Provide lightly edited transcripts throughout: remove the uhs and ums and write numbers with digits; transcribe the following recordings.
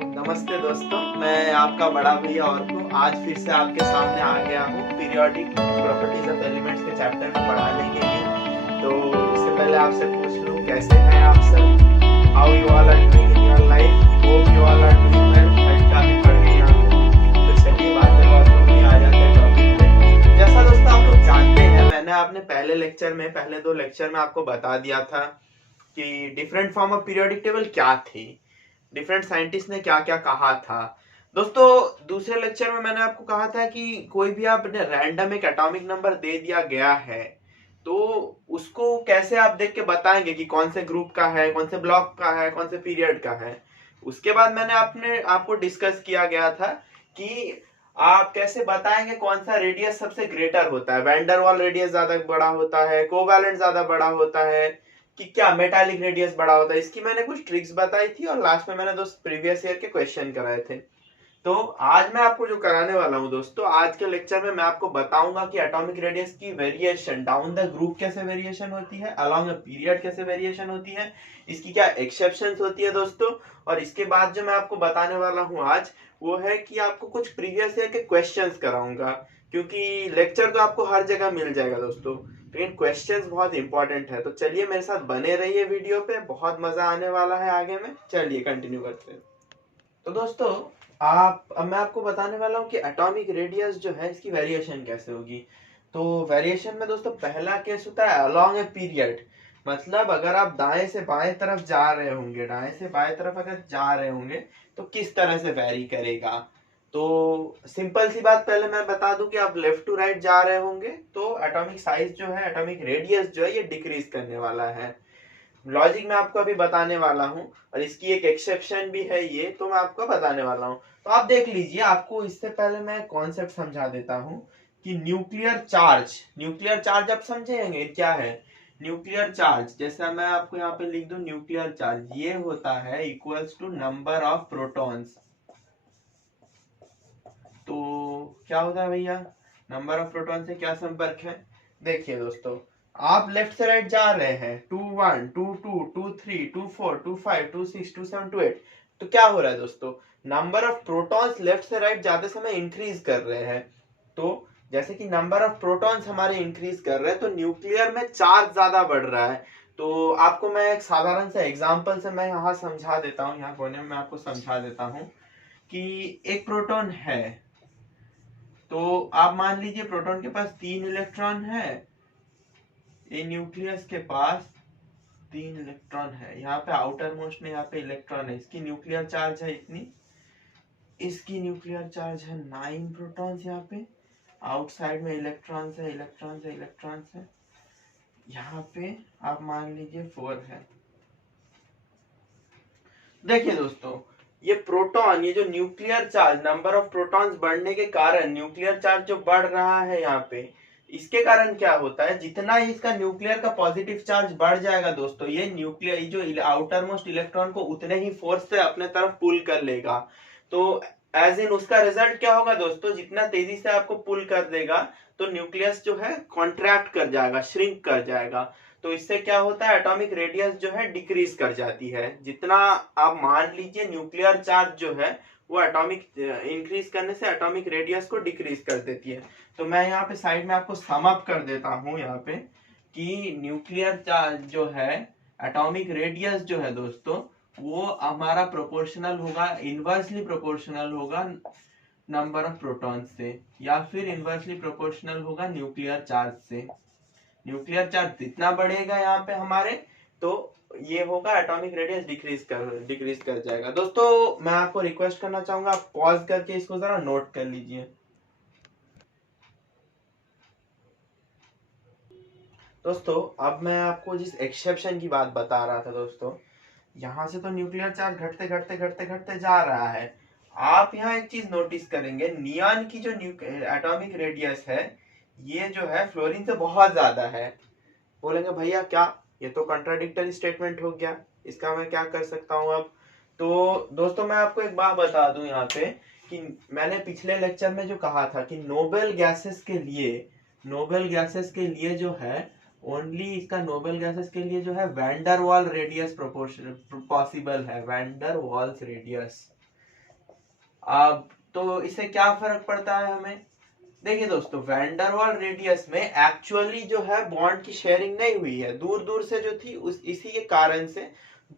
नमस्ते दोस्तों, मैं आपका बड़ा भैया और को आज फिर से आपके सामने आ गया हूँ पीरियोडिक प्रॉपर्टीज ऑफ एलिमेंट्स के चैप्टर में पढ़ाने के लिए। तो उससे पहले आपसे पूछ लूँ कैसे हैं आप सब, how you all are doing in your life, hope you all are doing well. ठंड काफी पड़ गई यहाँ पे, तो चलिए बातें बहुत हो गई, आ जाते हैं टॉपिक पे। जैसा दोस्तों आप लोग जानते हैं, मैंने अपने पहले 2 लेक्चर में आपको बता दिया था कि different form of periodic table क्या थी, डिफरेंट साइंटिस्ट ने क्या क्या कहा था। दोस्तों दूसरे लेक्चर में मैंने आपको कहा था कि कोई भी आपने रैंडम एक एटॉमिक नंबर दे दिया गया है तो उसको कैसे आप देख के बताएंगे कि कौन से ग्रुप का है, कौन से ब्लॉक का है, कौन से पीरियड का है। उसके बाद मैंने आपको डिस्कस किया गया था कि आप कैसे बताएंगे कौन सा रेडियस सबसे ग्रेटर होता है, वैंडरवाल रेडियस ज्यादा बड़ा होता है, कोवैलेंट ज्यादा बड़ा होता है, कि क्या मेटालिक रेडियस बड़ा होता है। इसकी मैंने कुछ ट्रिक्स बताई थी और लास्ट में मैंने दोस्त प्रीवियस ईयर के क्वेश्चन कराए थे। तो आज मैं आपको जो कराने वाला हूं दोस्तों, आज के लेक्चर में मैं आपको बताऊंगा कि एटॉमिक रेडियस की वेरिएशन डाउन द ग्रुप कैसे वेरिएशन होती है, अलोंग अ पीरियड कैसे वेरिएशन होती है, इसकी क्या एक्सेप्शंस होती है दोस्तों। और इसके बाद जो मैं आपको बताने वाला हूं आज, वो है कि आपको कुछ प्रीवियस ईयर के क्वेश्चंस कराऊंगा, क्योंकि लेक्चर तो आपको हर जगह मिल जाएगा दोस्तों, लेकिन क्वेश्चंस बहुत इंपॉर्टेंट है। तो चलिए मेरे साथ बने रहिए वीडियो पे, बहुत मजा आने वाला है आगे में। चलिए कंटिन्यू करते हैं। तो दोस्तों अब मैं आपको बताने वाला हूँ कि एटॉमिक रेडियस जो है इसकी वेरिएशन कैसे होगी। तो वेरिएशन में दोस्तों पहला केस होता है अलोंग ए पीरियड, मतलब अगर आप दाएं से बाएं तरफ जा रहे होंगे, दाएं से बाएं तरफ अगर जा रहे होंगे तो किस तरह से वेरी करेगा। तो सिंपल सी बात पहले मैं बता दूं कि आप लेफ्ट टू राइट जा रहे होंगे तो एटॉमिक साइज जो है, एटॉमिक रेडियस जो है ये डिक्रीज करने वाला है। लॉजिक मैं आपको अभी बताने वाला हूँ और इसकी एक एक्सेप्शन भी है, ये तो मैं आपको बताने वाला हूँ। तो आप देख लीजिए, आपको इससे पहले मैं कॉन्सेप्ट समझा देता हूँ कि न्यूक्लियर चार्ज आप समझेंगे क्या है। न्यूक्लियर चार्ज जैसा मैं आपको यहाँ पे लिख दूं, न्यूक्लियर चार्ज ये होता है equals to number of protons. तो क्या होता है भैया, नंबर ऑफ प्रोटॉन से क्या संपर्क है। देखिए दोस्तों, आप लेफ्ट से राइट जा रहे हैं, 2 1 2 2 2 3 2 4 2 5 2 6 2 7 2 8, तो क्या हो रहा है दोस्तों, नंबर ऑफ प्रोटॉन्स लेफ्ट से राइट जाते समय इंक्रीज कर रहे हैं। तो जैसे कि नंबर ऑफ प्रोटॉन्स हमारे इंक्रीज कर रहे हैं तो न्यूक्लियर में चार्ज ज्यादा बढ़ रहा है। तो आपको मैं एक साधारण सा एग्जांपल से मैं यहाँ समझा देता हूँ, यहाँ कोने में मैं आपको समझा देता हूँ कि एक प्रोटॉन है, तो आप मान लीजिए प्रोटॉन के पास 3 इलेक्ट्रॉन है, ये न्यूक्लियस के पास 3 इलेक्ट्रॉन है, यहाँ पे आउटर मोस्ट में यहाँ पे इलेक्ट्रॉन है, इसकी न्यूक्लियर चार्ज है इतनी, इसकी न्यूक्लियर चार्ज है 9 प्रोटॉन्स, यहाँ पे आउटसाइड में इलेक्ट्रॉन्स है, इलेक्ट्रॉन्स है, यहाँ पे आप मान लीजिए 4 है। देखिए दोस्तों, ये प्रोटॉन, ये जो nuclear charge, number of protons बढ़ने के कारण न्यूक्लियर चार्ज जो बढ़ रहा है यहाँ पे, इसके कारण क्या होता है, जितना इसका न्यूक्लियर का पॉजिटिव चार्ज बढ़ जाएगा दोस्तों, ये न्यूक्लियर जो आउटर मोस्ट इलेक्ट्रॉन को उतने ही फोर्स से अपने तरफ पुल कर लेगा। तो एज इन उसका रिजल्ट क्या होगा दोस्तों, जितना तेजी से आपको पुल कर देगा तो न्यूक्लियस जो है कॉन्ट्रैक्ट कर जाएगा, श्रिंक कर जाएगा। तो इससे क्या होता है, एटॉमिक रेडियस जो है डिक्रीज कर जाती है। जितना आप मान लीजिए न्यूक्लियर चार्ज जो है वो एटॉमिक इंक्रीज करने से एटॉमिक रेडियस को डिक्रीज कर देती है। तो मैं यहाँ पे साइड में आपको सम अप कर देता हूँ यहाँ पे कि न्यूक्लियर चार्ज जो है, एटॉमिक रेडियस जो है दोस्तों, वो हमारा प्रोपोर्शनल होगा, इनवर्सली प्रोपोर्शनल होगा नंबर ऑफ प्रोटॉन से, या फिर इनवर्सली प्रोपोर्शनल होगा न्यूक्लियर चार्ज से। न्यूक्लियर चार्ज जितना बढ़ेगा यहाँ पे हमारे, तो ये होगा एटॉमिक रेडियस डिक्रीज कर जाएगा। दोस्तों मैं आपको रिक्वेस्ट करना चाहूंगा, आप पॉज करके इसको जरा नोट कर लीजिए। दोस्तों अब मैं आपको जिस एक्सेप्शन की बात बता रहा था दोस्तों, यहां से तो न्यूक्लियर चार्ज घटते घटते घटते घटते जा रहा है। आप यहाँ एक चीज नोटिस करेंगे, नियॉन की जो एटॉमिक रेडियस है ये जो है फ्लोरीन से बहुत ज्यादा है। बोलेंगे भैया क्या, ये तो कंट्राडिक्टरी स्टेटमेंट हो गया, इसका मैं क्या कर सकता हूँ अब। तो दोस्तों मैं आपको एक बात बता दूं यहाँ पे कि मैंने पिछले लेक्चर में जो कहा था कि नोबेल गैसेस के लिए जो है, ओनली इसका नोबेल गैसेस के लिए जो है वैंडर वाल रेडियस प्रोपोर्शन पॉसिबल है, वैंडर वाल्स रेडियस। अब तो इससे क्या फर्क पड़ता है हमें? देखिए दोस्तों, वैंडरवाल रेडियस में एक्चुअली जो है बॉन्ड की शेयरिंग नहीं हुई है, दूर दूर से जो थी उस इसी के कारण से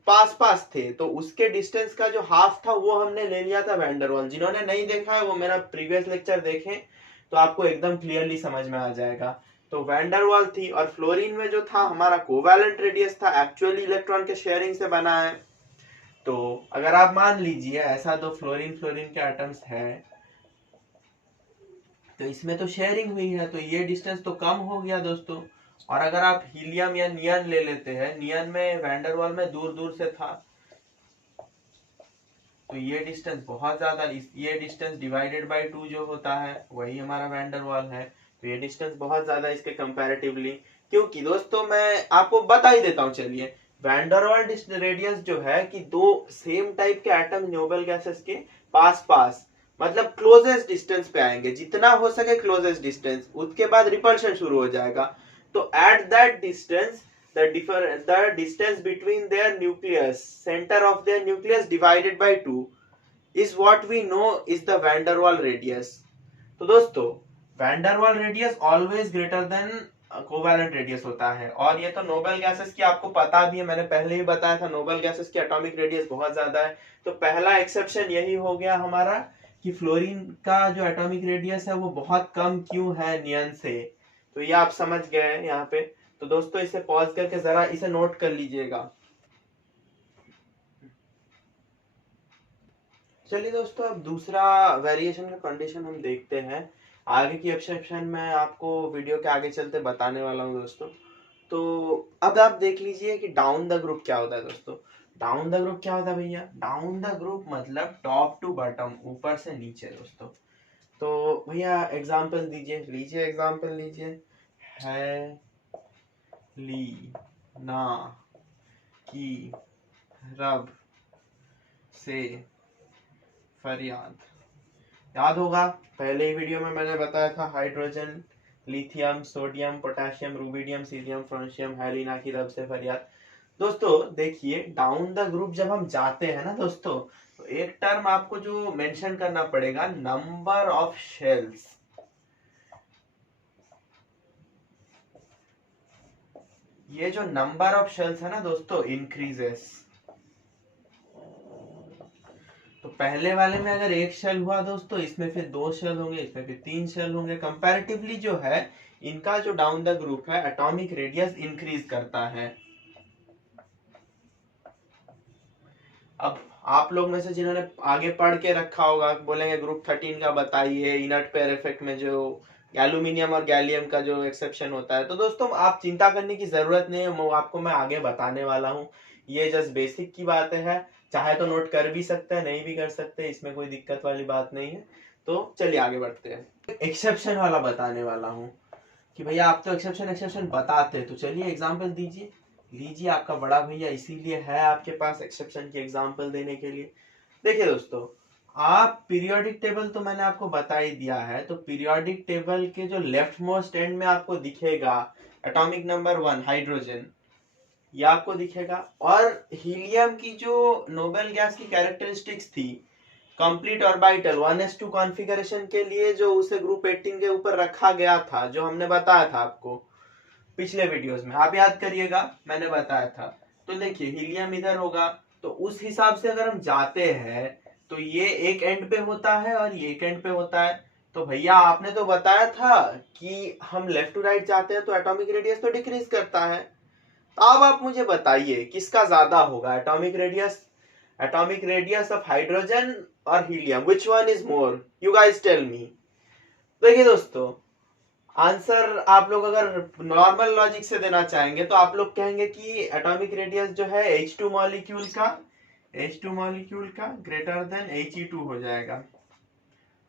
पास पास थे, तो उसके डिस्टेंस का जो हाफ था वो हमने ले लिया था वैंडरवाल। जिन्होंने नहीं देखा है वो मेरा प्रीवियस लेक्चर देखें तो आपको एकदम क्लियरली समझ में आ जाएगा। तो वैंडरवाल थी, और फ्लोरीन में जो था हमारा कोवैलेंट रेडियस था, एक्चुअली इलेक्ट्रॉन के शेयरिंग से बना है। तो अगर आप मान लीजिए ऐसा दो फ्लोरीन के एटम्स है, तो इसमें तो शेयरिंग हुई है, तो ये डिस्टेंस तो कम हो गया दोस्तों। और अगर आप हीलियम या नियन ले लेते हैं, नियन में वैंडरवाल में दूर दूर से था, तो ये डिस्टेंस बहुत ज्यादा, ये डिस्टेंस डिवाइडेड बाय 2 जो होता है वही हमारा वैंडरवाल है। तो ये डिस्टेंस बहुत ज्यादा इसके कंपैरेटिवली, क्योंकि दोस्तों मैं आपको बता ही देता हूँ चलिए। वैंडरवाल रेडियस जो है कि दो सेम टाइप के एटम नोबल गैसेस के पास पास, मतलब क्लोजेस्ट डिस्टेंस पे आएंगे, जितना हो सके क्लोजेस्ट डिस्टेंस, उसके बाद रिपल्शन शुरू हो जाएगा। तो at that distance the distance between their nucleus, center of their nucleus divided by 2 is what we know is the van der Waal radius. तो दोस्तों van der Waal radius always greater than covalent radius होता है। और ये तो noble gases की आपको पता भी है, मैंने पहले ही बताया था नोबल गैसेस की एटॉमिक रेडियस बहुत ज्यादा है। तो पहला एक्सेप्शन यही हो गया हमारा कि फ्लोरीन का जो एटॉमिक रेडियस है वो बहुत कम क्यों है नियन से। तो ये आप समझ गए यहाँ पे। तो दोस्तों इसे पॉज करके जरा इसे नोट कर लीजिएगा। चलिए दोस्तों, अब दूसरा वेरिएशन का कंडीशन हम देखते हैं। आगे की एक्सेप्शन मैं आपको वीडियो के आगे चलते बताने वाला हूँ दोस्तों। तो अब आप देख लीजिए कि डाउन द ग्रुप क्या होता है दोस्तों। डाउन द ग्रुप क्या होता है भैया? डाउन द ग्रुप मतलब टॉप टू बॉटम, ऊपर से नीचे दोस्तों। तो भैया एग्जांपल लीजिए एग्जांपल लीजिए। है ली ना की रब से फरियाद। याद होगा पहले ही वीडियो में मैंने बताया था, hydrogen, lithium, sodium, potassium, rubidium, cerium, francium, हेलिना की रब से फरियाद। दोस्तों देखिए, डाउन द ग्रुप जब हम जाते हैं ना दोस्तों, तो एक टर्म आपको जो मेंशन करना पड़ेगा, नंबर ऑफ शेल्स। ये जो नंबर ऑफ शेल्स है ना दोस्तों, इंक्रीजेस। तो पहले वाले में अगर एक शेल हुआ दोस्तों, इसमें फिर 2 शेल होंगे, इसमें फिर 3 शेल होंगे। कंपैरेटिवली जो है इनका जो डाउन द ग्रुप है, एटॉमिक रेडियस इंक्रीज करता है। अब आप लोग में से जिन्होंने आगे पढ़ के रखा होगा बोलेंगे ग्रुप 13 का बताइए, इनर्ट पेयर इफेक्ट में जो एल्यूमिनियम और गैलियम का जो एक्सेप्शन होता है। तो दोस्तों आप चिंता करने की जरूरत नहीं है, वो आपको मैं आगे बताने वाला हूँ। ये जस्ट बेसिक की बातें है, चाहे तो नोट कर भी सकते हैं, नहीं भी कर सकते, इसमें कोई दिक्कत वाली बात नहीं है। तो चलिए आगे बढ़ते हैं। एक्सेप्शन वाला बताने वाला हूँ कि भैया आप तो एक्सेप्शन बताते हैं, तो चलिए एग्जाम्पल दीजिए। लीजिए, आपका बड़ा भैया इसीलिए है आपके पास एक्सेप्शन की एग्जाम्पल देने के लिए। देखिए दोस्तों, आप पीरियोडिक टेबल तो मैंने आपको बता ही दिया है। तो पीरियोडिक टेबल के जो लेफ्ट मोस्ट एंड में आपको दिखेगा एटॉमिक नंबर 1 हाइड्रोजन, ये आपको दिखेगा। और हीलियम की जो नोबेल गैस की कैरेक्टरिस्टिक्स थी, कंप्लीट ऑर्बिटल 1s2 कॉन्फ़िगरेशन के लिए जो उसे ग्रुप 18 के ऊपर रखा गया था, जो हमने बताया था आपको पिछले वीडियोस में, आप याद करिएगा मैंने बताया था। तो देखिए हीलियम इधर होगा, तो उस हिसाब से अगर हम जाते हैं तो ये एक एंड पे होता है और ये एक एंड पे होता है। तो भैया आपने तो बताया था कि हम लेफ्ट टू राइट जाते हैं तो एटॉमिक रेडियस तो डिक्रीज करता है। तो अब आप मुझे बताइए किसका ज्यादा होगा एटॉमिक रेडियस ऑफ हाइड्रोजन और helium, which one is more? You guys tell me. देखिए दोस्तों, आंसर आप लोग अगर नॉर्मल लॉजिक से देना चाहेंगे तो आप लोग कहेंगे कि एटॉमिक रेडियस जो है H2 मॉलिक्यूल का ग्रेटर देन He2 हो जाएगा।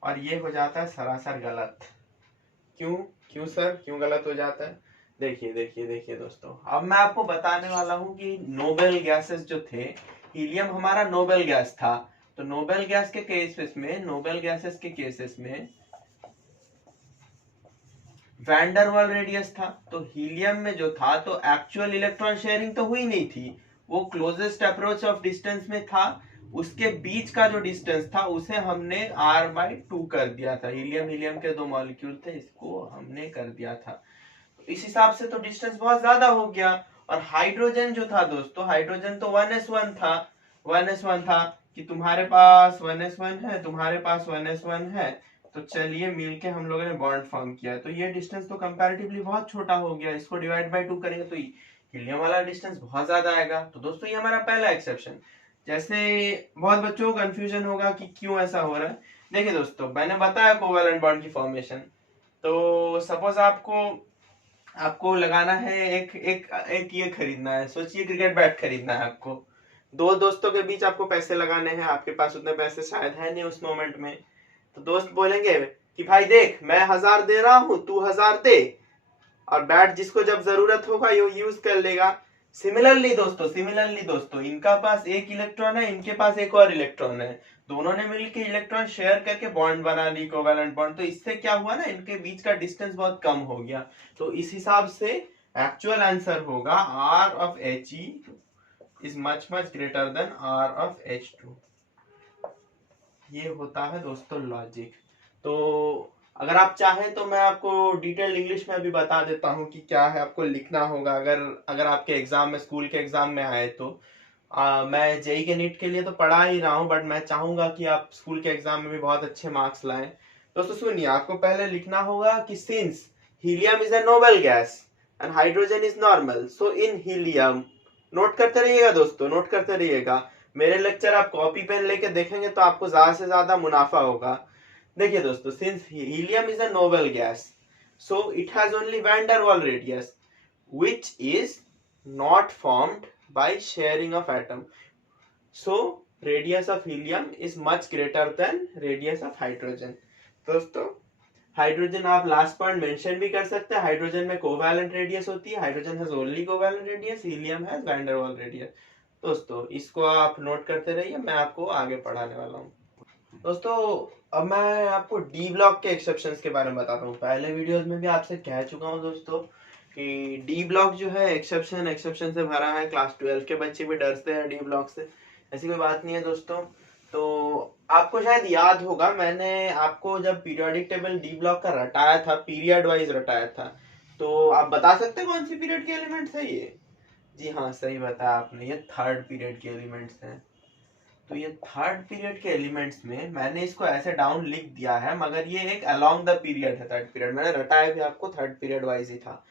और ये हो जाता है सरासर गलत। क्यों सर, क्यों गलत हो जाता है? देखिए दोस्तों, अब मैं आपको बताने वाला हूं कि नोबेल गैसेस जो थे, हीलियम हमारा नोबेल गैस था। तो नोबेल गैस के केसेस में वैन डर वाल रेडियस था। तो हीलियम में जो था तो एक्चुअल इलेक्ट्रॉन शेयरिंग तो हुई नहीं थी, वो क्लोजेस्ट अप्रोच ऑफ डिस्टेंस में था, उसके बीच का जो डिस्टेंस था उसे हमने R/2 कर दिया था। हीलियम हीलियम के दो मॉलिक्यूल थे, इसको हमने कर दिया था। तो इस हिसाब से तो डिस्टेंस बहुत ज्यादा हो गया। और हाइड्रोजन जो था दोस्तों, हाइड्रोजन तो 1s1 था, 1s1 था कि तुम्हारे पास 1s1 है, तुम्हारे पास 1s1 है, तो चलिए मिलके हम लोगों ने बॉन्ड फॉर्म किया। तो ये डिस्टेंस तो कंपैरेटिवली बहुत छोटा हो गया, इसको डिवाइड बाय 2 करेंगे तो हीलियम वाला डिस्टेंस बहुत ज्यादा आएगा। तो दोस्तों ये हमारा पहला एक्सेप्शन। जैसे बहुत बच्चों को कंफ्यूजन होगा कि क्यों ऐसा हो रहा है। देखिए दोस्तों, मैंने बताया कोवैलेंट बॉन्ड की फॉर्मेशन। तो सपोज आपको आपको लगाना है एक एक एक ये खरीदना है, सोचिए क्रिकेट बैट खरीदना है आपको। दो दोस्तों के बीच आपको पैसे लगाने हैं, आपके पास उतने पैसे शायद है नहीं उस मोमेंट में। तो दोस्त बोलेंगे कि भाई देख, मैं 1000 दे रहा हूं, तू 1000 दे, और बैट जिसको जब जरूरत होगा ये यूज कर लेगा। सिमिलरली दोस्तों इनका पास एक इलेक्ट्रॉन है, इनके पास एक और इलेक्ट्रॉन है, दोनों ने मिलकर इलेक्ट्रॉन शेयर करके बॉन्ड बना ली, कोवैलेंट बॉन्ड। तो इससे क्या हुआ ना, इनके बीच का डिस्टेंस बहुत कम हो गया। तो इस हिसाब से एक्चुअल आंसर होगा R of He is much greater than R of H2। ये होता है दोस्तों लॉजिक। तो अगर आप चाहें तो मैं आपको डिटेल इंग्लिश में भी बता देता हूँ कि क्या है आपको लिखना होगा, अगर आपके एग्जाम में, स्कूल के एग्जाम में आए तो। मैं जेई के नीट के लिए तो पढ़ा ही रहा हूँ, बट मैं चाहूंगा कि आप स्कूल के एग्जाम में भी बहुत अच्छे मार्क्स लाएं। दोस्तों सुनिए, आपको पहले लिखना होगा कि since helium is a noble gas and hydrogen is normal, so in helium, note करते रहिएगा दोस्तों, नोट करते रहिएगा। मेरे लेक्चर आप कॉपी पेन लेके देखेंगे तो आपको ज्यादा से ज्यादा मुनाफा होगा। देखिए दोस्तों, since helium is a noble gas, so it has only van der Waals radius which is not formed by sharing of atom, so radius of helium is much greater than radius of hydrogen। दोस्तों hydrogen आप last point mention भी कर सकते हैं, hydrogen में covalent radius होती है, hydrogen has only covalent radius, helium has van der Waals radius. दोस्तों इसको आप नोट करते रहिए, मैं आपको आगे पढ़ाने वाला हूँ। दोस्तों अब मैं आपको डी ब्लॉक के एक्सेप्शंस के बारे में बताता हूँ। पहले वीडियोस में भी आपसे कह चुका हूँ दोस्तों कि डी ब्लॉक जो है एक्सेप्शन से भरा है, क्लास 12 के बच्चे भी डरते हैं डी ब्लॉक से, ऐसी कोई बात नहीं है दोस्तों। तो आपको शायद याद होगा, मैंने आपको जब पीरियोडिक टेबल डी ब्लॉक का रटाया था, पीरियड वाइज रटाया था, तो आप बता सकते हैं कौन सी पीरियड के एलिमेंट्स है ये? जी हाँ, सही बताया आपने, ये थर्ड पीरियड के एलिमेंट्स हैं। तो ये थर्ड पीरियड के एलिमेंट्स में मैंने इसको ऐसे डाउन लिख दिया है, मगर ये एक अलोंग द पीरियड है, थर्ड पीरियड मैंने रटाया भी आपको थर्ड पीरियड वाइज ही था।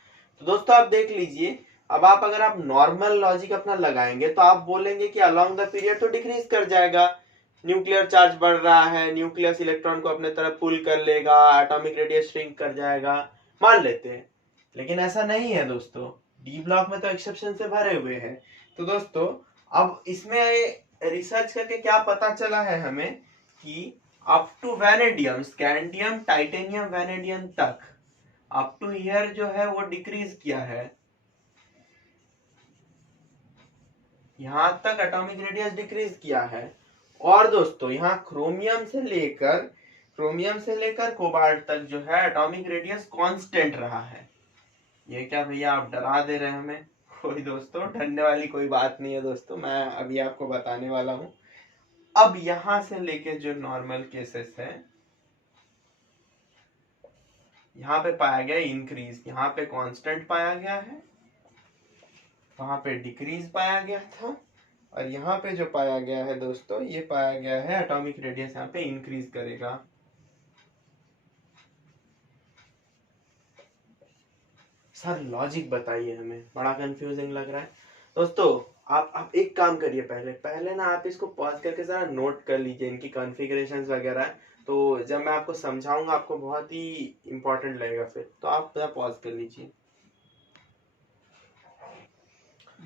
तो दोस्तों आप देख लीजिए, अब आप अगर आप नॉर्मल लॉजिक अपना लगाएंगे तो आप बोलेंगे कि अलोंग द पीरियड तो डिक्रीज कर जाएगा, न्यूक्लियर चार्ज बढ़ रहा है, न्यूक्लियस इलेक्ट्रॉन को अपने तरफ पुल कर लेगा, एटॉमिक रेडियस श्रिंक कर जाएगा, मान लेते हैं। लेकिन ऐसा नहीं है दोस्तों, डी ब्लॉक में तो एक्सेप्शन से भरे हुए हैं। तो दोस्तों अब इसमें रिसर्च करके क्या पता चला है हमें कि up to vanadium, scandium, titanium, vanadium तक, अप टू हियर जो है वो डिक्रीज किया है, यहां तक एटॉमिक रेडियस डिक्रीज किया है। और दोस्तों यहाँ क्रोमियम से लेकर कोबाल्ट तक जो है एटॉमिक रेडियस कांस्टेंट रहा है। ये क्या भैया आप डरा दे रहे हैं हमें? कोई दोस्तों डरने वाली कोई बात नहीं है दोस्तों, मैं अभी आपको बताने वाला हूं। अब यहां से लेके जो नॉर्मल केसेस है, यहाँ पे पाया गया इंक्रीज, यहाँ पे कांस्टेंट पाया गया है, वहां पे डिक्रीज पाया गया था, और यहाँ पे जो पाया गया है दोस्तों, ये पाया गया है एटॉमिक रेडियस यहाँ पे इंक्रीज करेगा। सर लॉजिक बताइए, हमें बड़ा कंफ्यूजिंग लग रहा है। दोस्तों आप एक काम करिए, पहले ना आप इसको पॉज करके जरा नोट कर लीजिए इनकी कॉन्फ़िगरेशंस वगैरह, तो जब मैं आपको समझाऊंगा आपको बहुत ही इंपॉर्टेंट लगेगा फिर, तो आप जरा पॉज कर लीजिए।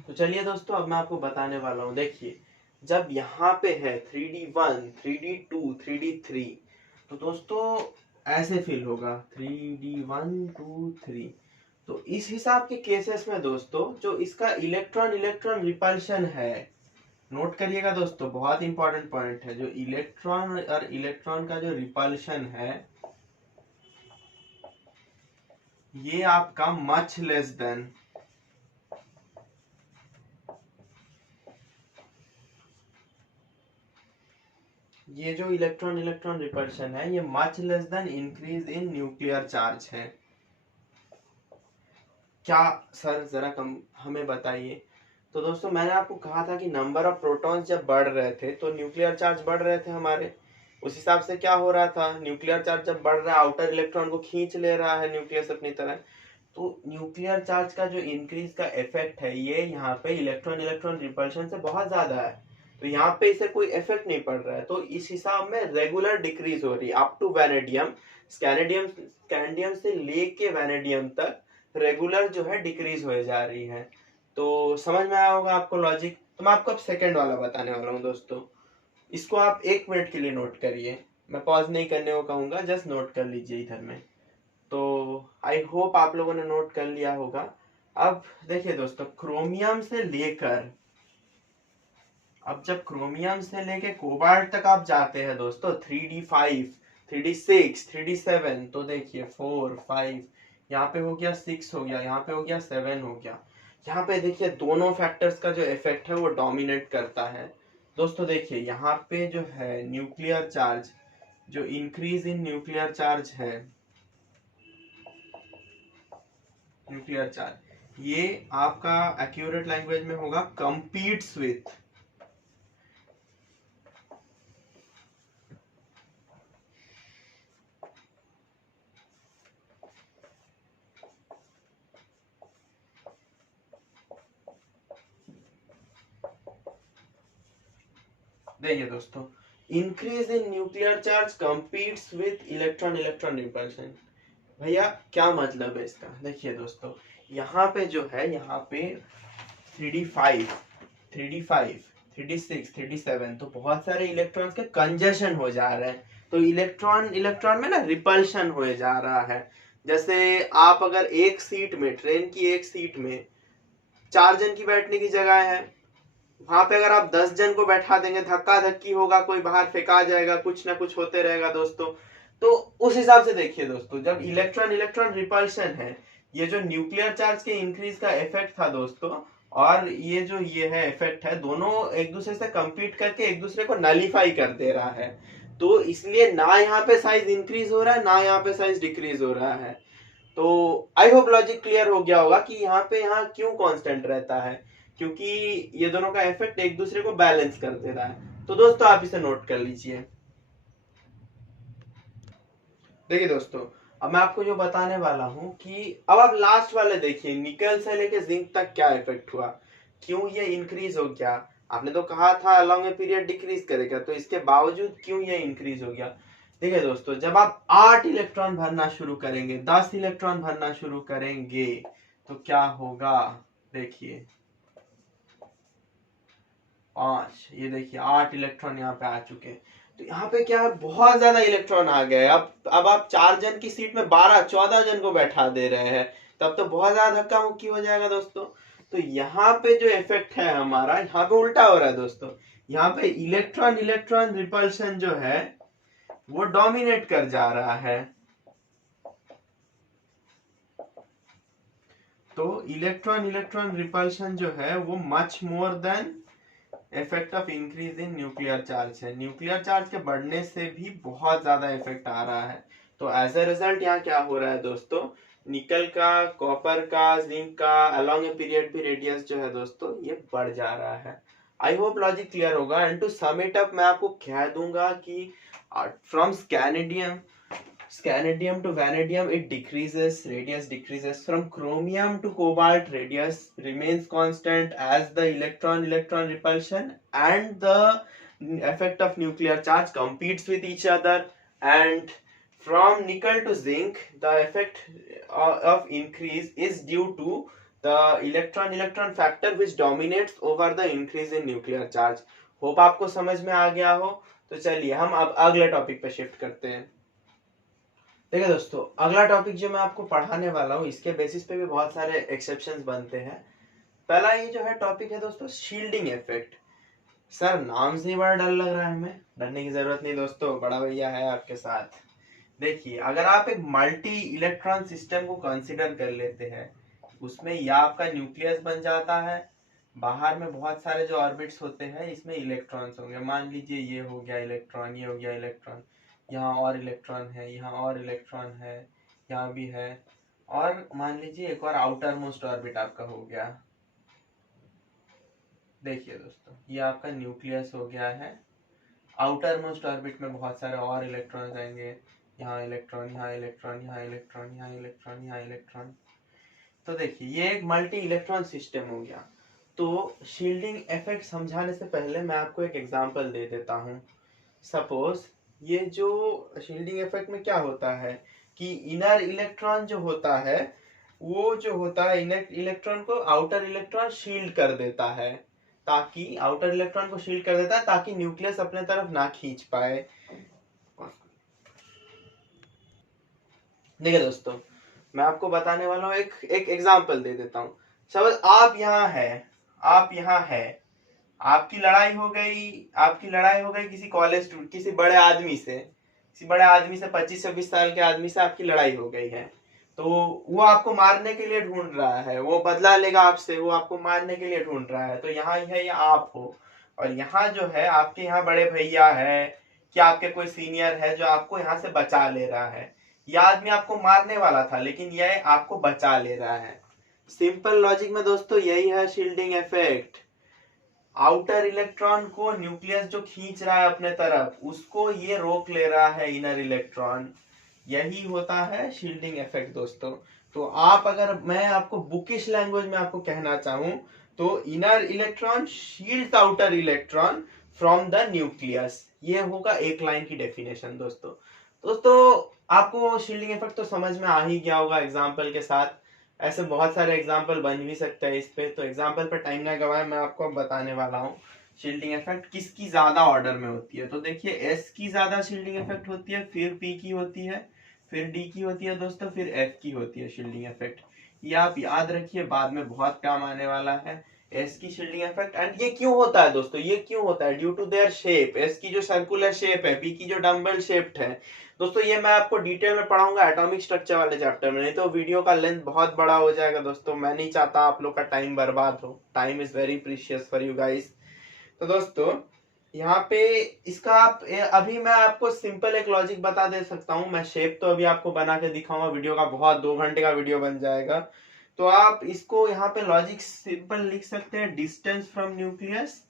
तो चलिए दोस्तों अब मैं आपको बताने वाला हूँ। देखिए जब यहाँ पे है 3D1, 3D2, 3D3, तो दोस्तों ऐसे फील होगा 3D1, 2, 3। तो इस हिसाब के केसेस में दोस्तों जो इसका इलेक्ट्रॉन इलेक्ट्रॉन रिपल्शन है, नोट करिएगा दोस्तों, बहुत इंपॉर्टेंट पॉइंट है, जो इलेक्ट्रॉन और इलेक्ट्रॉन का जो रिपल्शन है ये आपका मच लेस देन ये जो इलेक्ट्रॉन इलेक्ट्रॉन रिपल्शन है ये much less than increase in nuclear charge है। क्या सर जरा कम हमें बताइए। तो दोस्तों मैंने आपको कहा था कि नंबर ऑफ प्रोटॉन्स जब बढ़ रहे थे तो न्यूक्लियर चार्ज बढ़ रहे थे हमारे, उस हिसाब से क्या हो रहा था, न्यूक्लियर चार्ज जब बढ़ रहा है आउटर इलेक्ट्रॉन को खींच ले रहा है न्यूक्लियस अपनी तरह। तो न्यूक्लियर चार्ज का जो इंक्रीज का इफेक्ट है ये यहाँ पे इलेक्ट्रॉन इलेक्ट्रॉन रिपल्शन से बहुत ज्यादा है, तो यहाँ पे इसे कोई इफेक्ट नहीं पड़ रहा है। तो इस हिसाब में रेगुलर डिक्रीज हो रही है अप टू वैनेडियम, स्कैनेडियम स्कैंडियम से लेके वैनेडियम तक रेगुलर जो है डिक्रीज हो जा रही है। तो समझ में आया होगा आपको लॉजिक। तो मैं आपको अब सेकेंड वाला बताने वाला हूँ दोस्तों, इसको आप 1 मिनट के लिए नोट करिए, मैं पॉज नहीं करने को कहूंगा, जस्ट नोट कर लीजिए इधर में। तो आई होप आप लोगों ने नोट कर लिया होगा। अब देखिए दोस्तों, क्रोमियम से लेकर, अब जब क्रोमियम से लेके कोबाल्ट तक आप जाते हैं दोस्तों, 3d5 3d6 3d7, तो देखिए 4 5 यहाँ पे हो गया, 6 हो गया, यहाँ पे हो गया, 7 हो गया। यहाँ पे देखिए दोनों फैक्टर्स का जो इफेक्ट है वो डोमिनेट करता है दोस्तों। देखिए यहाँ पे जो है न्यूक्लियर चार्ज, जो इंक्रीज इन न्यूक्लियर चार्ज है, न्यूक्लियर चार्ज ये आपका एक्यूरेट लैंग्वेज में होगा कंपीट्स विथ, देखिए दोस्तों, increase in nuclear charge competes with electron electron repulsion. भैया क्या मतलब है इसका, देखिए दोस्तों यहाँ पे जो है, यहाँ पे 3d5 3d5 3d6 3d7, तो बहुत सारे इलेक्ट्रॉन्स के कंजशन हो जा रहे हैं, तो इलेक्ट्रॉन इलेक्ट्रॉन में ना रिपल्शन हो जा रहा है। जैसे आप अगर एक सीट में, ट्रेन की एक सीट में 4 जन की बैठने की जगह है, वहां पे अगर आप 10 जन को बैठा देंगे, धक्का धक्की होगा, कोई बाहर फेंका जाएगा, कुछ ना कुछ होते रहेगा दोस्तों। तो उस हिसाब से देखिए दोस्तों, जब इलेक्ट्रॉन इलेक्ट्रॉन रिपल्शन है, ये जो न्यूक्लियर चार्ज के इंक्रीज का इफेक्ट था दोस्तों, और ये जो ये है इफेक्ट है, दोनों एक दूसरे से कंपीट करके एक दूसरे को नलीफाई कर दे रहा है। तो इसलिए ना यहाँ पे साइज इंक्रीज हो रहा है, ना यहाँ पे साइज डिक्रीज हो रहा है। तो आई होप लॉजिक क्लियर हो गया होगा कि यहाँ पे यहाँ क्यों कांस्टेंट रहता है, क्योंकि ये दोनों का इफेक्ट एक दूसरे को बैलेंस कर दे रहा है। तो दोस्तों आप इसे नोट कर लीजिए। देखिए दोस्तों, अब मैं आपको जो बताने वाला हूं कि अब आप लास्ट वाले देखिए, निकल से लेके जिंक तक क्या इफेक्ट हुआ, क्यों ये इंक्रीज हो गया। आपने तो कहा था अलॉन्ग ए पीरियड डिक्रीज करेगा, तो इसके बावजूद क्यों ये इंक्रीज हो गया। देखिए दोस्तों, जब आप 8 इलेक्ट्रॉन भरना शुरू करेंगे, 10 इलेक्ट्रॉन भरना शुरू करेंगे, तो क्या होगा, देखिए 5, ये देखिए 8 इलेक्ट्रॉन यहाँ पे आ चुके हैं। तो यहाँ पे क्या है, बहुत ज्यादा इलेक्ट्रॉन आ गए। अब आप 4 जन की सीट में 12 14 जन को बैठा दे रहे हैं, तब तो बहुत ज्यादा धक्का मुक्की हो जाएगा दोस्तों। तो यहाँ पे जो इफेक्ट है हमारा, यहाँ पे उल्टा हो रहा है दोस्तों। यहाँ पे इलेक्ट्रॉन इलेक्ट्रॉन रिपल्शन जो है वो डोमिनेट कर जा रहा है। तो इलेक्ट्रॉन इलेक्ट्रॉन रिपल्शन जो है वो much more than effect of increase in nuclear charge है। न्यूक्लियर चार्ज के बढ़ने से भी बहुत ज्यादा इफेक्ट आ रहा है। तो एज ए रिजल्ट यहाँ क्या हो रहा है दोस्तों, निकल का, कॉपर का, जिंक का अलोंग ए पीरियड भी रेडियस जो है दोस्तों ये बढ़ जा रहा है। आई होप लॉजिक क्लियर होगा। And to sum it up, मैं आपको कह दूंगा कि from scandium to vanadium it decreases, radius decreases. From chromium to cobalt, radius remains constant as the electron electron repulsion and the effect of nuclear charge competes with each other. And from nickel to zinc, the effect of increase is due to the electron electron factor which dominates over the increase in nuclear charge. Hope आपको समझ में आ गया हो। तो चलिए हम अब अगले टॉपिक पे शिफ्ट करते हैं। देखिए दोस्तों, अगला टॉपिक जो मैं आपको पढ़ाने वाला हूँ, इसके बेसिस पे भी बहुत सारे एक्सेप्शंस बनते हैं। पहला ये जो है टॉपिक है दोस्तों, शील्डिंग इफेक्ट। सर नाम से ही बड़ा डर लग रहा है, हमें डरने की जरूरत नहीं दोस्तों, बड़ा भैया है आपके साथ। देखिए, अगर आप एक मल्टी इलेक्ट्रॉन सिस्टम को कंसिडर कर लेते हैं, उसमें या आपका न्यूक्लियस बन जाता है, बाहर में बहुत सारे जो ऑर्बिट्स होते हैं इसमें इलेक्ट्रॉन्स होंगे। मान लीजिए ये हो गया इलेक्ट्रॉन, ये हो गया इलेक्ट्रॉन, यहाँ और इलेक्ट्रॉन है, यहाँ और इलेक्ट्रॉन है, यहाँ भी है, और मान लीजिए एक और आउटर मोस्ट ऑर्बिट आपका हो गया। देखिए दोस्तों, ये आपका न्यूक्लियस हो गया है। आउटर मोस्ट ऑर्बिट में बहुत सारे और इलेक्ट्रॉन्स आएंगे, यहाँ इलेक्ट्रॉन, यहाँ इलेक्ट्रॉन, यहाँ इलेक्ट्रॉन, यहाँ इलेक्ट्रॉन, यहाँ इलेक्ट्रॉन। तो देखिए ये एक मल्टी इलेक्ट्रॉन सिस्टम हो गया। तो शील्डिंग इफेक्ट समझाने से पहले मैं आपको एक एग्जांपल दे देता हूँ। सपोज ये जो शील्डिंग इफेक्ट में क्या होता है कि इनर इलेक्ट्रॉन जो होता है, वो जो होता है इनर इलेक्ट्रॉन को आउटर इलेक्ट्रॉन शील्ड कर देता है, ताकि आउटर इलेक्ट्रॉन को शील्ड कर देता है ताकि न्यूक्लियस अपने तरफ ना खींच पाए। देखिए दोस्तों, मैं आपको बताने वाला हूँ, एक एग्जांपल दे देता हूँ। सपोज आप यहाँ है, आपकी लड़ाई हो गई किसी कॉलेज किसी बड़े आदमी से, 25-26 साल के आदमी से आपकी लड़ाई हो गई है। तो वो आपको मारने के लिए ढूंढ रहा है, वो बदला लेगा आपसे, वो आपको मारने के लिए ढूंढ रहा है। तो यहाँ है या आप हो, और यहाँ जो है आपके यहाँ बड़े भैया है, क्या आपके कोई सीनियर है जो आपको यहाँ से बचा ले रहा है। यह आदमी आपको मारने वाला था लेकिन यह आपको बचा ले रहा है। सिंपल लॉजिक में दोस्तों यही है शील्डिंग इफेक्ट। आउटर इलेक्ट्रॉन को न्यूक्लियस जो खींच रहा है अपने तरफ, उसको ये रोक ले रहा है इनर इलेक्ट्रॉन। यही होता है शील्डिंग इफेक्ट दोस्तों। तो आप अगर मैं आपको बुकिश लैंग्वेज में आपको कहना चाहूं तो inner electron shield outer electron from the nucleus, ये होगा एक लाइन की डेफिनेशन दोस्तों आपको शील्डिंग इफेक्ट तो समझ में आ ही गया होगा एग्जांपल के साथ। ऐसे बहुत सारे एग्जांपल बन भी सकते हैं इस पे, तो एग्जांपल पर टाइम ना गवाए, मैं आपको बताने वाला हूँ शील्डिंग इफेक्ट किसकी ज्यादा ऑर्डर में होती है। तो देखिए एस की ज्यादा शील्डिंग इफेक्ट होती है, फिर पी की होती है, फिर डी की होती है दोस्तों, फिर एफ की होती है शील्डिंग इफेक्ट। ये आप याद रखिए, बाद में बहुत काम आने वाला है। एस की शील्डिंग इफेक्ट, एंड ये क्यों होता है दोस्तों, ये क्यों होता है, due to their shape. S की जो सर्कुलर शेप है, पी की जो डम्बल शेप्ड है दोस्तों, ये मैं आपको डिटेल में पढ़ाऊंगा एटॉमिक स्ट्रक्चर वाले चैप्टर में, नहीं तो वीडियो का लेंथ बहुत बड़ा हो जाएगा दोस्तों। मैं नहीं चाहता आप लोग का टाइम बर्बाद हो, time is very precious for you guys. तो दोस्तों यहाँ पे इसका आप अभी मैं आपको सिंपल एक लॉजिक बता दे सकता हूँ। मैं शेप तो अभी आपको बना के दिखाऊंगा, वीडियो का बहुत 2 घंटे का वीडियो बन जाएगा। तो आप इसको यहाँ पे लॉजिक सिंपल लिख सकते हैं, डिस्टेंस फ्रॉम न्यूक्लियस,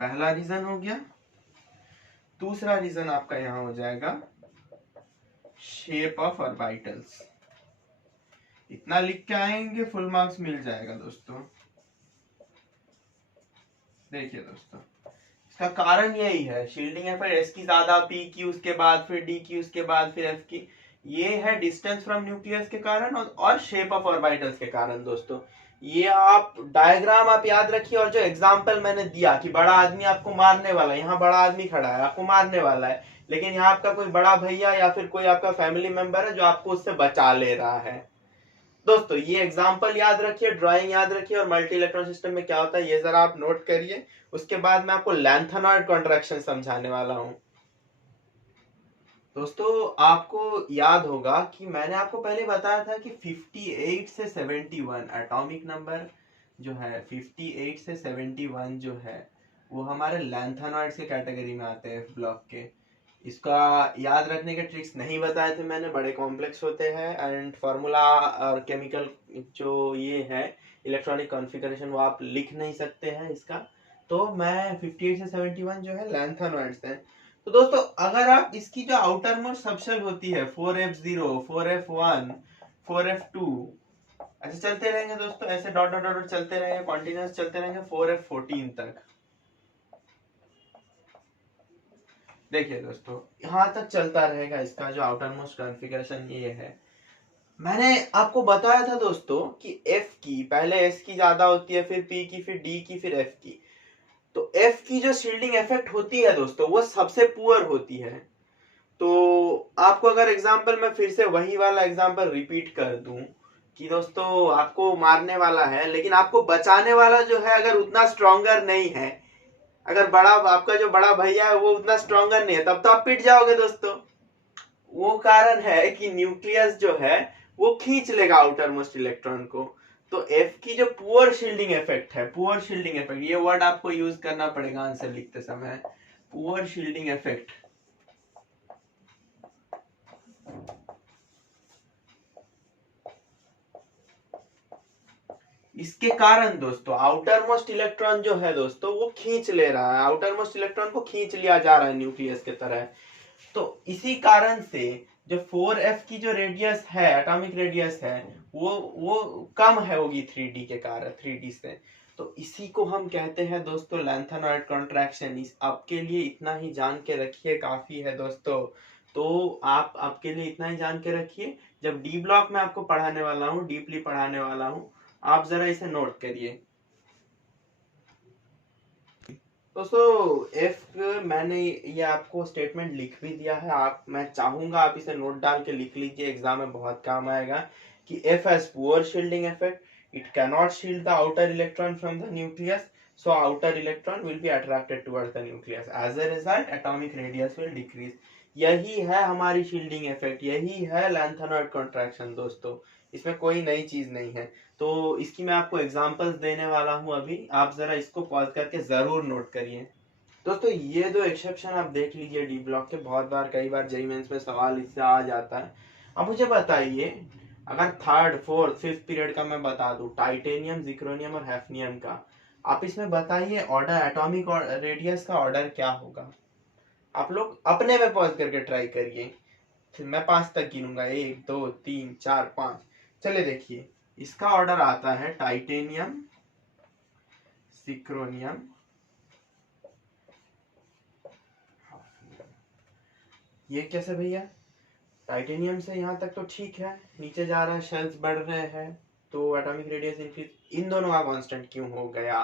पहला रीजन हो गया। दूसरा रीजन आपका यहाँ हो जाएगा शेप ऑफ ऑर्बिटल्स। इतना लिख के आएंगे, फुल मार्क्स मिल जाएगा दोस्तों। देखिए दोस्तों, इसका कारण यही है, शील्डिंग इफेक्ट एस की ज्यादा, पी की उसके बाद, फिर डी की उसके बाद, फिर एफ की। ये है डिस्टेंस फ्रॉम न्यूक्लियस के कारण और शेप ऑफ ऑर्बिटल्स के कारण दोस्तों। ये आप डायग्राम आप याद रखिए, और जो एग्जांपल मैंने दिया कि बड़ा आदमी आपको मारने वाला है, यहाँ बड़ा आदमी खड़ा है आपको मारने वाला है, लेकिन यहाँ आपका कोई बड़ा भैया या फिर कोई आपका फैमिली मेंबर है जो आपको उससे बचा ले रहा है। दोस्तों ये एग्जांपल याद रखिए, ड्राइंग याद रखिए, और मल्टी इलेक्ट्रॉन सिस्टम में क्या होता है ये जरा आप नोट करिए। उसके बाद मैं आपको लैंथेनॉइड कॉन्ट्रैक्शन समझाने वाला हूं। दोस्तों आपको याद होगा कि मैंने आपको पहले बताया था कि 58 से 71 एटॉमिक नंबर जो है, 58 से 71 जो है वो हमारे लैंथेनॉइड्स के कैटेगरी में आते हैं, ब्लॉक के। इसका याद रखने के ट्रिक्स नहीं बताए थे मैंने, बड़े कॉम्प्लेक्स होते हैं, एंड फार्मूला और केमिकल जो ये है इलेक्ट्रॉनिक कॉन्फ़िगरेशन वो आप लिख नहीं सकते हैं इसका। तो मैं 58 से 71 जो है लैंथेनॉइड्स हैं। तो दोस्तों अगर आप इसकी जो आउटर मोस्ट सबशेल होती है 4f0, 4f1, 4f2, ऐसे चलते रहेंगे दोस्तों, ऐसे डॉट डॉट डॉट चलते रहेंगे, कॉन्टिन्यूस चलते रहेंगे 4f14 तक। देखिए दोस्तों यहां तक चलता रहेगा इसका जो आउटर मोस्ट कॉन्फ़िगरेशन ये है। मैंने आपको बताया था दोस्तों कि F की पहले S की ज्यादा होती है, फिर P की, फिर D की, फिर F की। तो F की जो शील्डिंग इफेक्ट होती है दोस्तों वो सबसे पुअर होती है। तो आपको अगर एग्जांपल मैं फिर से वही वाला एग्जांपल रिपीट कर दूं कि दोस्तों आपको मारने वाला है लेकिन आपको बचाने वाला जो है अगर उतना स्ट्रॉन्गर नहीं है, अगर बड़ा आपका जो बड़ा भैया है वो उतना स्ट्रॉन्गर नहीं है, तब तो आप पिट जाओगे दोस्तों। वो कारण है कि न्यूक्लियस जो है वो खींच लेगा आउटर मोस्ट इलेक्ट्रॉन को। तो F की जो पुअर शील्डिंग इफेक्ट है, पुअर शील्डिंग इफेक्ट, ये वर्ड आपको यूज करना पड़ेगा आंसर लिखते समय, पुअर शील्डिंग इफेक्ट। इसके कारण दोस्तों आउटर मोस्ट इलेक्ट्रॉन जो है दोस्तों वो खींच ले रहा है, आउटर मोस्ट इलेक्ट्रॉन को खींच लिया जा रहा है न्यूक्लियस के तरह। तो इसी कारण से जो 4f की जो रेडियस है, एटॉमिक रेडियस है, वो कम है होगी 3d के कारण, 3d से। तो इसी को हम कहते हैं दोस्तों लैंथेनॉइड कॉन्ट्रैक्शन। इस आपके लिए इतना ही जान के रखिए, काफी है दोस्तों। तो आप आपके लिए इतना ही जान के रखिए, जब डी ब्लॉक में आपको पढ़ाने वाला हूँ, डीपली पढ़ाने वाला हूँ, आप जरा इसे नोट करिए दोस्तों। एफ मैंने ये आपको स्टेटमेंट लिख भी दिया है, आप मैं चाहूंगा आप इसे नोट डाल के लिख लीजिए, एग्जाम में बहुत काम आएगा। कि F has poor shielding effect, it can not shield the outer electron from the nucleus, so outer electron will be attracted towards the nucleus, as a result atomic radius will decrease। यही है हमारी shielding effect, यही है lanthanoid contraction दोस्तों, इसमें कोई नई चीज नहीं है। तो इसकी मैं आपको एग्जांपल्स देने वाला हूं अभी, आप जरा इसको पॉज करके जरूर नोट करिए दोस्तों। ये दो एक्सेप्शन आप देख लीजिए डी ब्लॉक के, बहुत बार कई बार जेईई मेंस में सवाल इससे आ जाता है। अब मुझे बताइए, अगर थर्ड फोर्थ फिफ्थ पीरियड का मैं बता दूं, टाइटेनियम, जिक्रोनियम और हैफनियम का, आप इसमें बताइए ऑर्डर, एटॉमिक रेडियस का ऑर्डर क्या होगा। आप लोग अपने में पॉज करके ट्राई करिए, मैं 5 तक गिनूंगा, 1 2 3 4 5। चले देखिए, इसका ऑर्डर आता है टाइटेनियम, जिक्रोनियम, ये कैसे भैया, टाइटेनियम से यहाँ तक तो ठीक है, नीचे जा रहा है, शेल्स बढ़ रहे हैं, तो एटॉमिक रेडियस इंक्रीज, इन दोनों का कांस्टेंट क्यों हो गया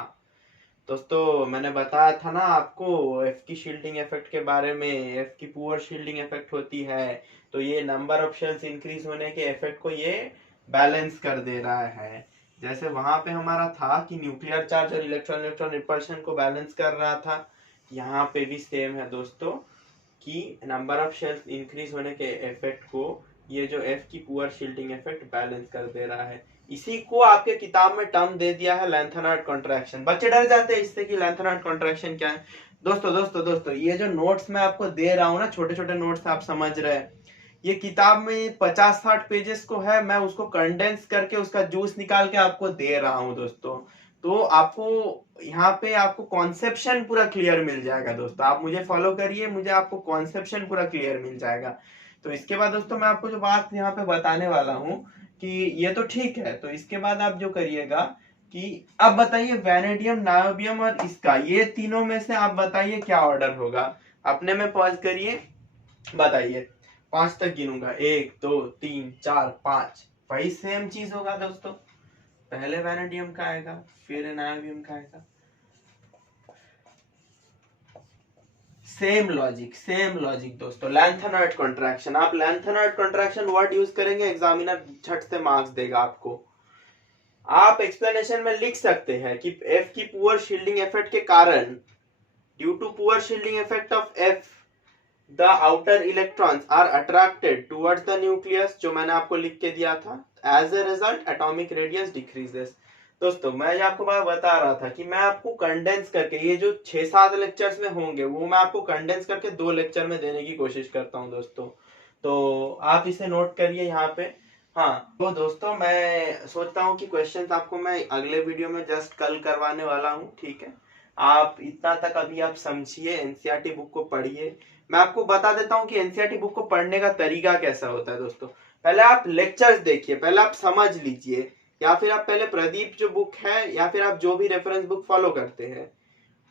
दोस्तों। मैंने बताया था ना आपको एफ की शील्डिंग इफेक्ट के बारे में, एफ की पुअर शील्डिंग इफेक्ट होती है, तो ये नंबर ऑफ शेल्स इंक्रीज होने के इफेक्ट को ये बैलेंस कर दे रहा है। जैसे वहां पे हमारा था कि न्यूक्लियर चार्ज और इलेक्ट्रॉन इलेक्ट्रॉन रिपल्शन को बैलेंस कर रहा था, यहाँ पे भी सेम है दोस्तों, कि नंबर ऑफ शेल्स इंक्रीज होने के इफेक्ट को ये जो एफ की पुअर शील्डिंग इफेक्ट बैलेंस कर दे रहा है। इसी को आपके किताब में टर्म दे दिया है लैंथेनॉइड कॉन्ट्रैक्शन। बच्चे डर जाते हैं इससे कि लैंथेनॉइड कॉन्ट्रैक्शन क्या है। दोस्तों ये जो नोट्स मैं आपको दे रहा हूँ ना, छोटे छोटे नोट्स आप समझ रहे हैं, ये किताब में 50-60 पेजेस को है, मैं उसको कंडेंस करके उसका जूस निकाल के आपको दे रहा हूँ दोस्तों। तो आपको यहाँ पे आपको कॉन्सेप्शन पूरा क्लियर मिल जाएगा दोस्तों, आप मुझे फॉलो करिए, मुझे आपको कॉन्सेप्शन पूरा क्लियर मिल जाएगा। तो इसके बाद दोस्तों मैं आपको जो बात यहाँ पे बताने वाला हूँ कि ये तो ठीक है, तो इसके बाद आप जो करिएगा कि अब बताइए वैनेडियम, नायोबियम और इसका, ये तीनों में से आप बताइए क्या ऑर्डर होगा। अपने में पॉज करिए, बताइए, 5 तक गिनूंगा, 1 2 3 4 5, वही सेम चीज होगा दोस्तों, पहले वैनेडियम का आएगा, फिर नायोबियम का आएगा, सेम लॉजिक दोस्तों। लैंथेनॉइड कॉन्ट्रैक्शन, आप लैंथेनॉइड कॉन्ट्रैक्शन वर्ड यूज करेंगे, एग्जामिनर झट से मार्क्स देगा आपको। आप एक्सप्लेनेशन में लिख सकते हैं कि एफ की पुअर शील्डिंग इफेक्ट के कारण, due to poor shielding effect of F, the outer electrons are attracted towards the nucleus, जो मैंने आपको लिख के दिया था, as a result atomic radius decreases. दोस्तों मैं आपको बात बता रहा था कि मैं आपको कंडेंस करके, ये जो 6-7 लेक्चर्स में होंगे वो मैं आपको कंडेंस करके 2 लेक्चर में देने की कोशिश करता हूं दोस्तों। तो आप इसे नोट करिए यहाँ पे। हाँ तो दोस्तों मैं सोचता हूँ कि क्वेश्चंस आपको मैं अगले वीडियो में जस्ट कल करवाने वाला हूँ, ठीक है। आप इतना तक अभी आप समझिए, एनसीईआरटी बुक को पढ़िए। मैं आपको बता देता हूँ कि एनसीईआरटी बुक को पढ़ने का तरीका कैसा होता है दोस्तों। पहले आप लेक्चर्स देखिए, पहले आप समझ लीजिए, या फिर आप पहले प्रदीप जो बुक है या फिर आप जो भी रेफरेंस बुक फॉलो करते हैं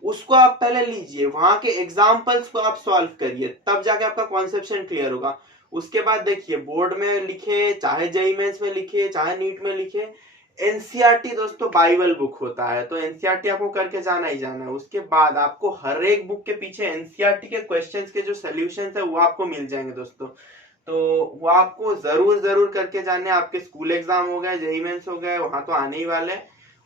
उसको आप पहले लीजिए, वहां के एग्जाम्पल्स को आप सॉल्व करिए, तब जाके आपका कॉन्सेप्शन क्लियर होगा। उसके बाद देखिए, बोर्ड में लिखे, चाहे जेईई मेंस में लिखे, चाहे नीट में लिखे, एनसीईआरटी दोस्तों बाइबल बुक होता है, तो एनसीईआरटी आपको करके जाना ही जाना है। उसके बाद आपको हर एक बुक के पीछे एनसीईआरटी के क्वेश्चंस के जो सोल्यूशंस है वो आपको मिल जाएंगे दोस्तों। तो वो आपको जरूर करके जाने, आपके स्कूल एग्जाम हो गए, जेईई मेंस हो गए, वहां तो आने ही वाले।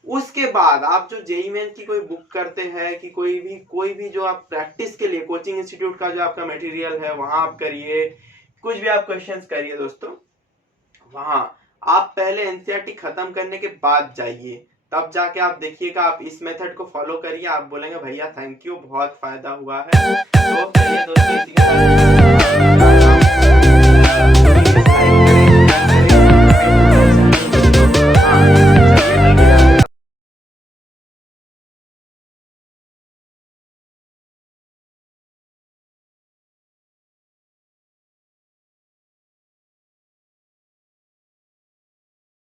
उसके बाद आप जो जेईई मेंस की कोई बुक करते हैं कि कोई भी जो आप प्रैक्टिस के लिए कोचिंग इंस्टीट्यूट का जो आपका मटेरियल है वहां आप करिए, कुछ भी आप क्वेश्चंस करिए दोस्तों, वहां आप पहले एनसीईआरटी खत्म करने के बाद जाइए, तब जाके आप देखिएगा, आप इस मेथड को फॉलो करिए, आप बोलेंगे भैया थैंक यू, बहुत फायदा हुआ है। तो चलिए दोस्तों, इसी के साथ